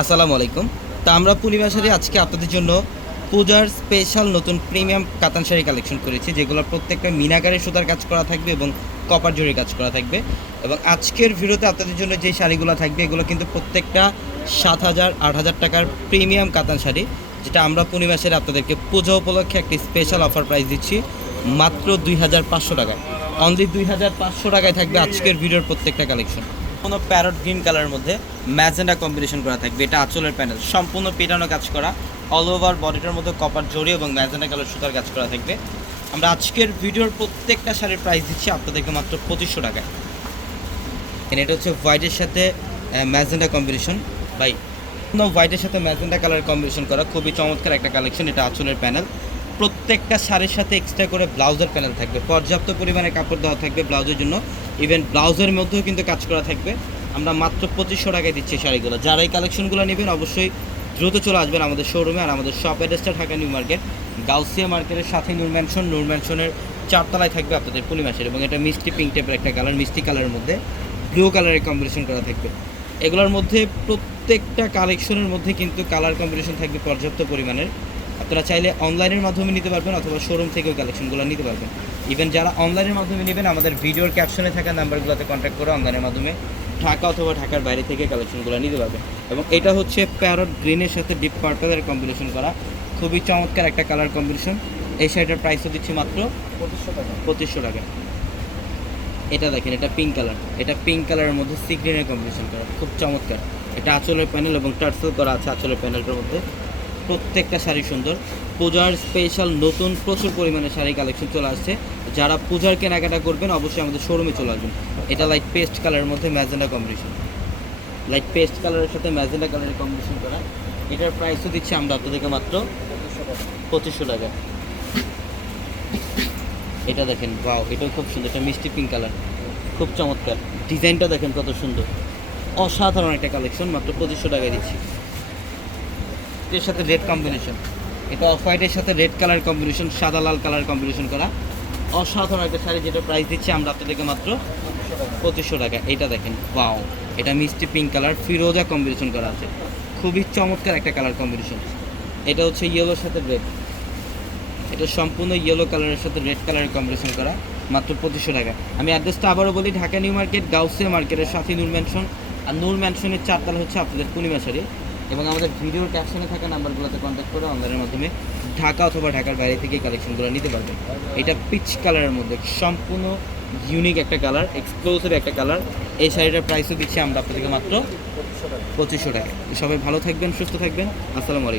আসসালামু আলাইকুম। তা আমরা পূর্ণিমা শাড়ি আজকে আপনাদের জন্য পূজার স্পেশাল নতুন প্রিমিয়াম কাতান শাড়ি কালেকশন করেছি, যেগুলো প্রত্যেকটা মিনাকারি সুতার কাজ করা থাকবে এবং কপার জরির কাজ করা থাকবে। এবং আজকের ভিডিওতে আপনাদের জন্য যে শাড়িগুলো থাকবে এগুলো কিন্তু প্রত্যেকটা 7,000 8,000 টাকার প্রিমিয়াম কাতান শাড়ি, যেটা আমরা পূর্ণিমা শাড়ি আপনাদেরকে পূজা উপলক্ষে একটি স্পেশাল অফার প্রাইস দিচ্ছি মাত্র 2,500 টাকায়। অনলি 2,500 টাকায় থাকবে আজকের ভিডিওর প্রত্যেকটা কালেকশন। কোনো প্যারট গ্রিন কালারের মধ্যে ম্যাজেন্ডা কম্বিনেশন করা থাকবে। এটা আঁচলের প্যানেল, সম্পূর্ণ পেটানো কাজ করা, অল ওভার বডিটার মধ্যে কপার জড়ি এবং ম্যাজেন্ডা কালার সুতার কাজ করা থাকবে। আমরা আজকের ভিডিওর প্রত্যেকটা শাড়ির প্রাইস দিচ্ছি আপনাদেরকে মাত্র 2,500 টাকায়। এটা হচ্ছে হোয়াইটের সাথে ম্যাজেন্ডা কম্বিনেশন, ভাই হোয়াইটের সাথে ম্যাজেন্ডা কালার কম্বিনেশন করা, খুবই চমৎকার একটা কালেকশন। এটা আঁচলের প্যানেল, প্রত্যেকটা শাড়ির সাথে এক্সট্রা করে ব্লাউজের প্যানেল থাকবে, পর্যাপ্ত পরিমাণে কাপড় দেওয়া থাকবে ব্লাউজের জন্য, ইভেন ব্লাউজের মধ্যেও কিন্তু কাজ করা থাকবে। আমরা মাত্র 2,500 টাকায় দিচ্ছি শাড়িগুলো। যারা এই কালেকশনগুলো নেবেন অবশ্যই দ্রুত চলে আসবেন আমাদের শোরুমে। আর আমাদের শপ অ্যাড্রেসটা ঢাকা নিউ মার্কেট, গাউসিয়া মার্কেটের সাথে নূর ম্যানশনের 4 তলায় থাকবে আপনাদের পূর্ণিমা শাড়ি। এবং এটা মিষ্টি পিঙ্ক টাইপের একটা কালার, মিষ্টি কালারের মধ্যে ব্লু কালারের কম্বিনেশন করা থাকবে। এগুলোর মধ্যে প্রত্যেকটা কালেকশনের মধ্যে কিন্তু কালার কম্বিনেশন থাকবে পর্যাপ্ত পরিমাণের। আপনারা চাইলে অনলাইনের মাধ্যমে নিতে পারবেন অথবা শোরুম থেকেও কালেকশনগুলো নিতে পারবেন। ইভেন যারা অনলাইনের মাধ্যমে নেবেন আমাদের ভিডিওর ক্যাপশনে থাকা নাম্বারগুলোতে কন্ট্যাক্ট করে অনলাইনের মাধ্যমে ঢাকা অথবা ঢাকার বাইরে থেকে কালেকশনগুলো নিতে পারবেন। এবং এটা হচ্ছে প্যারট গ্রিনের সাথে ডিপ পার্পলের কম্বিনেশন করা, খুবই চমৎকার একটা কালার কম্বিনেশন। এই শাড়িটার প্রাইসও দিচ্ছি মাত্র 2,500 টাকা। এটা দেখেন, এটা পিঙ্ক কালার, এটা পিঙ্ক কালারের মধ্যে সি গ্রিনের কম্বিনেশন করা, খুব চমৎকার। এটা আঁচলের প্যানেল এবং টার্সেল করা আছে আঁচলের প্যানেলটার মধ্যে। প্রত্যেকটা শাড়ি সুন্দর। পূজার স্পেশাল নতুন প্রচুর পরিমাণে শাড়ি কালেকশন চলে আসছে। যারা পূজার কেনাকাটা করবেন অবশ্যই আমাদের শোরুমে চলে আসবেন। এটা লাইট পেস্ট কালারের মধ্যে ম্যাজেন্ডা কম্বিনেশন, লাইট পেস্ট কালারের সাথে ম্যাজেন্ডা কালারের কম্বিনেশন করা। এটার প্রাইসও দিচ্ছি আমরা আপনাদেরকে মাত্র 2,500 টাকা। এটা দেখেন, ওয়াও, এটাও খুব সুন্দর, এটা মিষ্টি পিঙ্ক কালার, খুব চমৎকার। ডিজাইনটা দেখেন কত সুন্দর, অসাধারণ একটা কালেকশন, মাত্র 2,500 টাকায় দিচ্ছি। এর সাথে রেড কম্বিনেশন, এটা অফ হোয়াইটের সাথে রেড কালার কম্বিনেশন, সাদা লাল কালার কম্বিনেশন করা, অসাধারণ একটা শাড়ি, যেটা প্রাইস দিচ্ছি আমরা আপনাদেরকে মাত্র 2,500 টাকা। এটা দেখেন, ওয়াও, এটা মিষ্টি পিঙ্ক কালার ফিরোজা কম্বিনেশন করা আছে, খুবই চমৎকার একটা কালার কম্বিনেশন। এটা হচ্ছে ইয়েলোর সাথে রেড, এটা সম্পূর্ণ ইয়েলো কালারের সাথে রেড কালারের কম্বিনেশন করা, মাত্র 2,500 টাকা। আমি অ্যাড্রেসটা আবারও বলি, ঢাকা নিউ মার্কেট, গাউসিয়া মার্কেটের সাথে নূর ম্যানশন, আর নূর ম্যানশনের 4 তলা হচ্ছে আপনাদের পূর্ণিমা শাড়ি। এবং আমাদের ভিডিওর ক্যাপশনে থাকা নাম্বারগুলোতে কন্ট্যাক্ট করে অনলাইনের মাধ্যমে ঢাকা অথবা ঢাকার বাইরে থেকে কালেকশনগুলো নিতে পারবেন। এটা পিচ কালারের মধ্যে সম্পূর্ণ ইউনিক একটা কালার, এক্সক্লুসিভ একটা কালার। এই শাড়িটার প্রাইসও দিচ্ছি আমরা আপনাদেরকে মাত্র 2,500 টাকা। সবাই ভালো থাকবেন, সুস্থ থাকবেন। আসসালামু আলাইকুম।